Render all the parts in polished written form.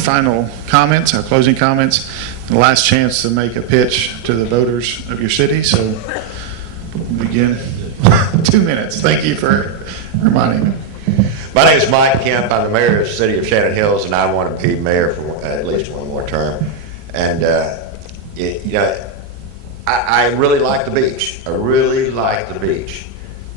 final comments, our closing comments, and the last chance to make a pitch to the voters of your city. So we'll begin. 2 minutes. Thank you for reminding me. My name is Mike Kemp. I'm the mayor of the city of Shannon Hills, and I want to be mayor for at least one more term. And, you know, I really like the beach. I really like the beach.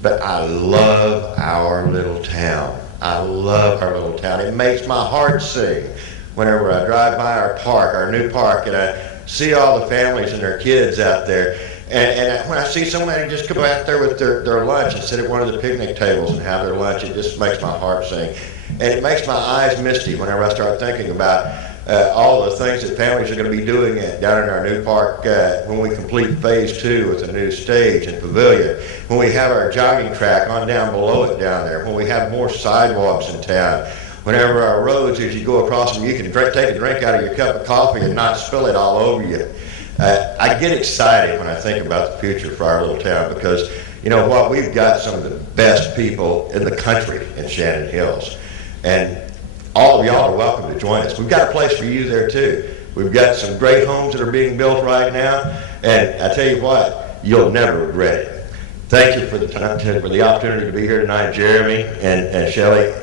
But I love our little town. I love our little town. It makes my heart sing whenever I drive by our park, our new park, and I see all the families and their kids out there. And when I see somebody just come out there with their lunch and sit at one of the picnic tables and have their lunch, it just makes my heart sing. And it makes my eyes misty whenever I start thinking about all the things that families are going to be doing down in our new park when we complete phase 2 with a new stage and pavilion, when we have our jogging track on down below it down there, when we have more sidewalks in town, whenever our roads, as you go across them, you can take a drink out of your cup of coffee and not spill it all over you. I get excited when I think about the future for our little town because, you know what, we've got some of the best people in the country in Shannon Hills. And all of y'all are welcome to join us. We've got a place for you there too. We've got some great homes that are being built right now. And I tell you what, you'll never regret it. Thank you for the opportunity to be here tonight, Jeremy and Shelley.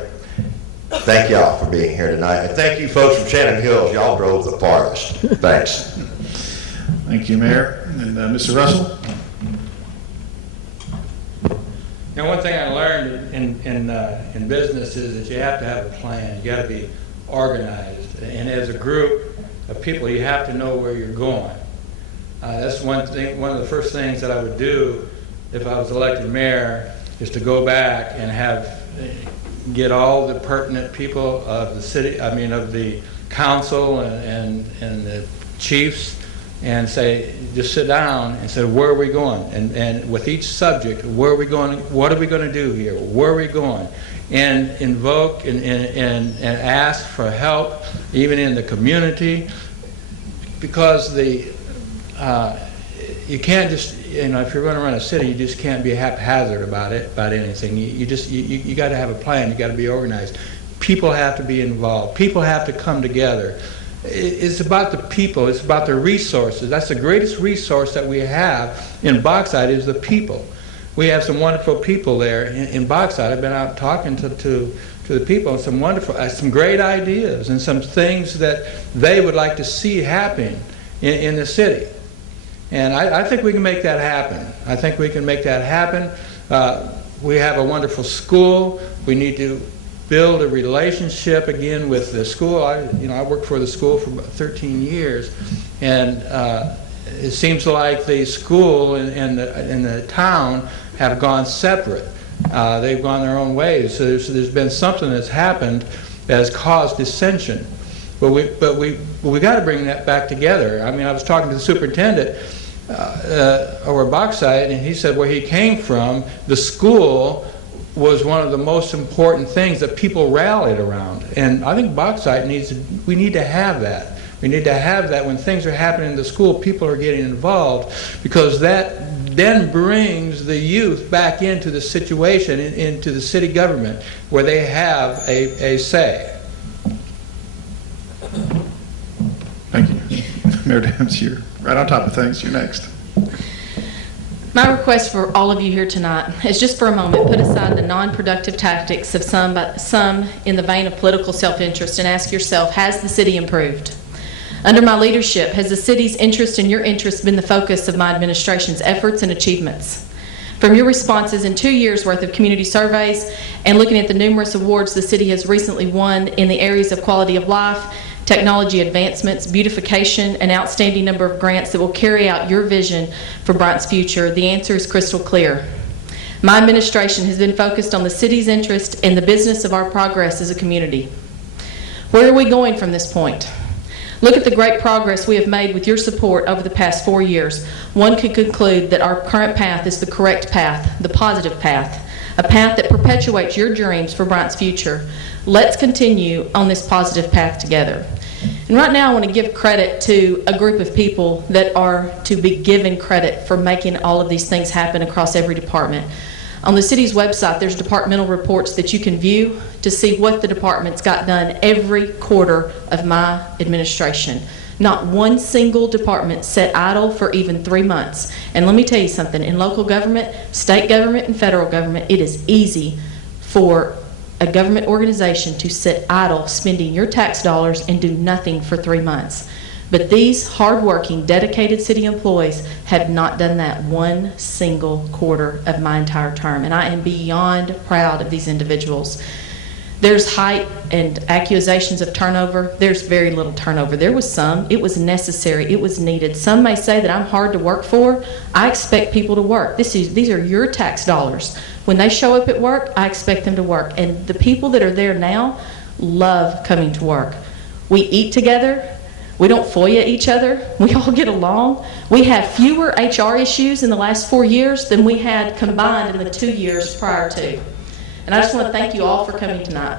Thank y'all for being here tonight. And thank you folks from Shannon Hills. Y'all drove the farthest. Thanks. Thank you, Mayor. And Mr. Russell? You know, one thing I learned in business is that you have to have a plan. You got to be organized. And as a group of people, you have to know where you're going. That's one thing. One of the first things that I would do if I was elected mayor is to go back and get all the pertinent people of the city, I mean of the council and the chiefs, and say, just sit down and say, where are we going? And with each subject, where are we going? What are we going to do here? Where are we going? And invoke and ask for help, even in the community, because you can't just, you know, if you're going to run a city, you just can't be haphazard about anything. You got to have a plan. You got to be organized. People have to be involved. People have to come together. It's about the people. It's about the resources. That's the greatest resource that we have in Bauxite is the people. We have some wonderful people there in Bauxite. I've been out talking to the people, and some great ideas and some things that they would like to see happen in the city. And I think we can make that happen. I think we can make that happen. We have a wonderful school. We need to build a relationship again with the school. I worked for the school for about 13 years, and it seems like the school and the town have gone separate. They've gone their own ways. So there's been something that's happened that has caused dissension. But we got to bring that back together. I mean, I was talking to the superintendent over at Bauxite, and he said where he came from, the school was one of the most important things that people rallied around. And I think Bauxite we need to have that. We need to have that when things are happening in the school, people are getting involved, because that then brings the youth back into the situation, into the city government, where they have a say. Thank you. Mayor Dams, you're right on top of things. You're next. My request for all of you here tonight is just for a moment, put aside the non-productive tactics of some in the vein of political self-interest and ask yourself, has the city improved? Under my leadership, has the city's interest and your interest been the focus of my administration's efforts and achievements? From your responses in 2 years' worth of community surveys and looking at the numerous awards the city has recently won in the areas of quality of life, technology advancements, beautification, an outstanding number of grants that will carry out your vision for Bryant's future, the answer is crystal clear. My administration has been focused on the city's interest and the business of our progress as a community. Where are we going from this point? Look at the great progress we have made with your support over the past 4 years. One could conclude that our current path is the correct path, the positive path, a path that perpetuates your dreams for Bryant's future. Let's continue on this positive path together. And right now I want to give credit to a group of people that are to be given credit for making all of these things happen across every department. On the city's website, there's departmental reports that you can view to see what the departments got done every quarter of my administration. Not one single department sat idle for even 3 months. And let me tell you something, in local government, state government, and federal government, it is easy for a government organization to sit idle spending your tax dollars and do nothing for 3 months. But these hardworking, dedicated city employees have not done that one single quarter of my entire term, and I am beyond proud of these individuals. There's hype and accusations of turnover. There's very little turnover. There was some. It was necessary. It was needed. Some may say that I'm hard to work for. I expect people to work. These are your tax dollars. When they show up at work, I expect them to work. And the people that are there now love coming to work. We eat together. We don't FOIA each other. We all get along. We have fewer HR issues in the last 4 years than we had combined in the 2 years prior to. And I just want to thank you all for coming tonight.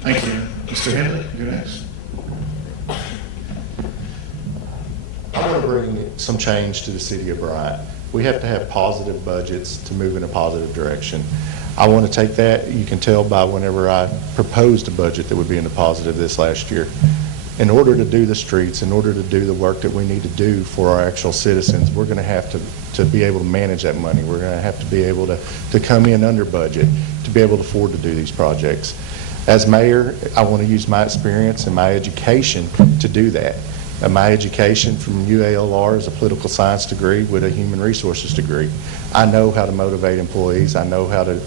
Thank you. Mr. Henley, you're next. I want to bring some change to the city of Bryant. We have to have positive budgets to move in a positive direction. I want to take that, you can tell by whenever I proposed a budget that would be in the positive this last year. In order to do the streets, in order to do the work that we need to do for our actual citizens, we're going to have to be able to manage that money. We're going to have to be able to come in under budget to be able to afford to do these projects. As mayor, I want to use my experience and my education to do that. My education from UALR is a political science degree with a human resources degree. I know how to motivate employees. I know how to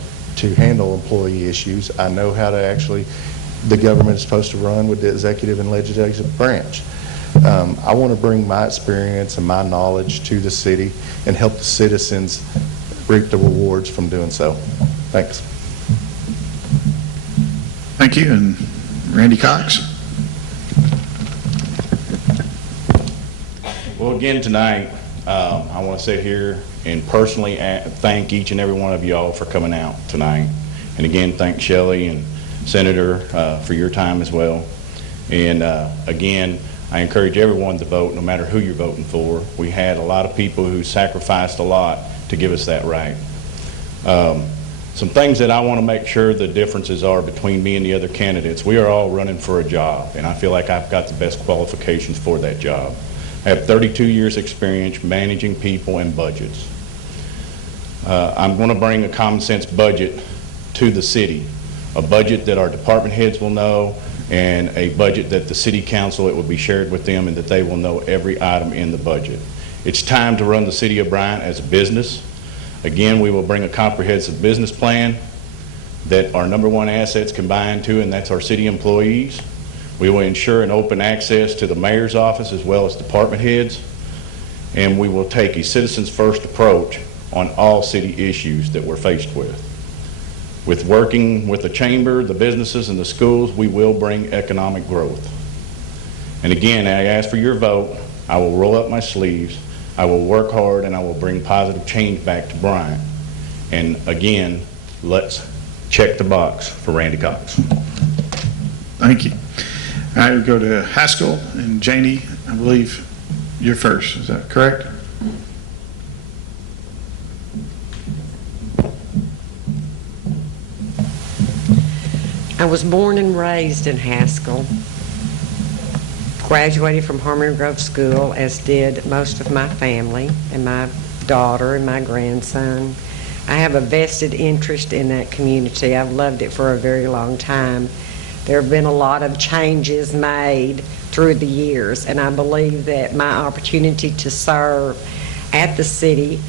handle employee issues. I know how to actually, the government is supposed to run with the executive and legislative branch. I want to bring my experience and my knowledge to the city and help the citizens reap the rewards from doing so. Thanks. Thank you. And Randy Cox. Well, again, tonight, I want to sit here and personally thank each and every one of y'all for coming out tonight. And again, thank Shelley and Senator for your time as well. And again, I encourage everyone to vote, no matter who you're voting for. We had a lot of people who sacrificed a lot to give us that right. Some things that I want to make sure the differences are between me and the other candidates. We are all running for a job, and I feel like I've got the best qualifications for that job. I have 32 years experience managing people and budgets. I'm going to bring a common sense budget to the city, a budget that our department heads will know, and a budget that the city council, it will be shared with them, and that they will know every item in the budget. It's time to run the city of Bryant as a business. Again, we will bring a comprehensive business plan that our #1 assets combine to, and that's our city employees. We will ensure an open access to the mayor's office as well as department heads, and we will take a citizens first approach on all city issues that we're faced with. With working with the chamber, the businesses, and the schools, we will bring economic growth. And again, I ask for your vote. I will roll up my sleeves, I will work hard, and I will bring positive change back to Bryant. And again, let's check the box for Randy Cox. Thank you. I would go to Haskell and Janie. I believe you're first. Is that correct? I was born and raised in Haskell. Graduated from Harmon Grove School, as did most of my family and my daughter and my grandson. I have a vested interest in that community. I've loved it for a very long time. There have been a lot of changes made through the years, and I believe that my opportunity to serve at the city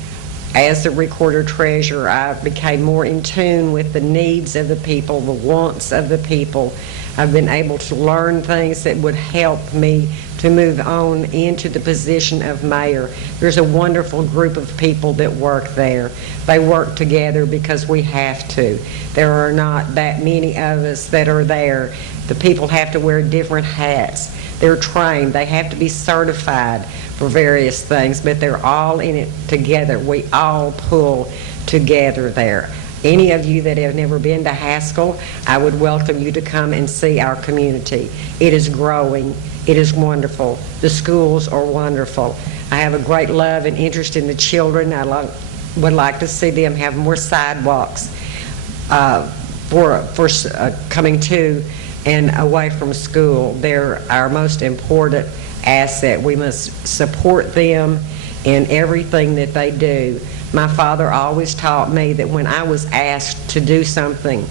as the recorder treasurer, I became more in tune with the needs of the people, the wants of the people. I've been able to learn things that would help me to move on into the position of mayor. There's a wonderful group of people that work there. They work together because we have to. There are not that many of us that are there. The people have to wear different hats. They're trained. They have to be certified for various things, but they're all in it together. We all pull together there. Any of you that have never been to Haskell, I would welcome you to come and see our community. It is growing. It is wonderful. The schools are wonderful. I have a great love and interest in the children. I would like to see them have more sidewalks for coming to and away from school. They're our most important asset. We must support them in everything that they do. My father always taught me that when I was asked to do something,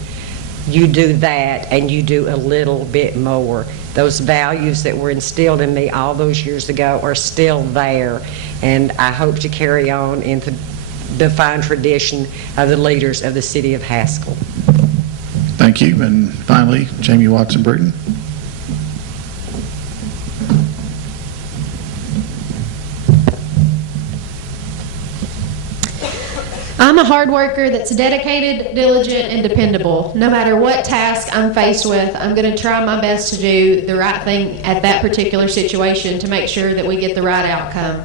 you do that and you do a little bit more. Those values that were instilled in me all those years ago are still there, and I hope to carry on into the fine tradition of the leaders of the city of Haskell. Thank you. And finally, Jamie Watson-Britton. I'm a hard worker that's dedicated, diligent, and dependable. No matter what task I'm faced with, I'm going to try my best to do the right thing at that particular situation to make sure that we get the right outcome.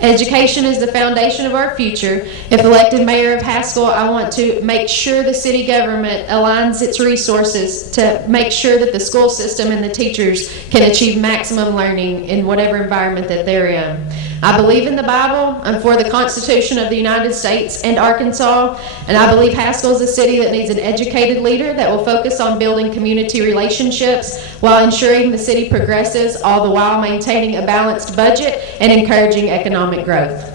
Education is the foundation of our future. If elected mayor of Haskell, I want to make sure the city government aligns its resources to make sure that the school system and the teachers can achieve maximum learning in whatever environment that they're in. I believe in the Bible. I'm for the Constitution of the United States and Arkansas, and I believe Haskell is a city that needs an educated leader that will focus on building community relationships while ensuring the city progresses, all the while maintaining a balanced budget and encouraging economic growth.